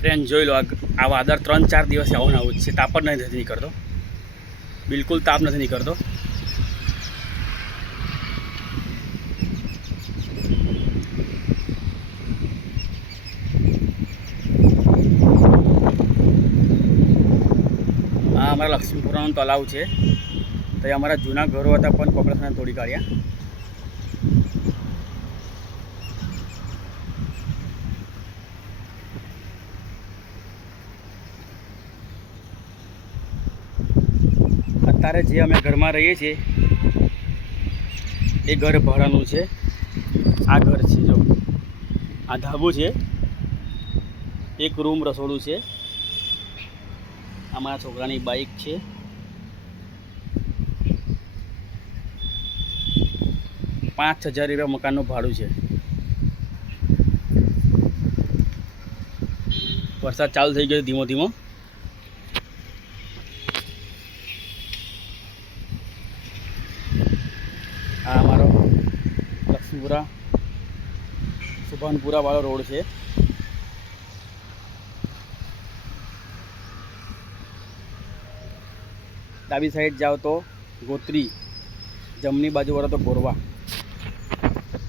Friend જોઈ લો, આ વાદળ 3-4 દિવસ આવું ને આવું જ છે. તાપ જ નથી નીકળતો, બિલકુલ તાપ નથી નીકળતો. આ અમારા લક્ષ્મીપુરાનું તળાવ છે. તો એ અમારા જૂના ઘરો હતા પણ કોકરાસાને તોડી કાઢ્યા. અત્યારે જે અમે ઘરમાં રહીએ છીએ એ ઘર ભાડાનું છે. આ ઘર છે, જો આ ધાબુ છે, એક રૂમ રસોડું છે. અમારા છોકરાની બાઇક છે. ₹5000 મકાનનું ભાડું છે. વરસાદ ચાલુ થઈ ગયો ધીમો ધીમો. આ અમારો લક્ષ્મીપુરા સુભાનપુરા વાળો રોડ છે. ડાબી સાઈડ જાઓ તો ગોત્રી, જમણી બાજુ વાળો તો ગોરવા.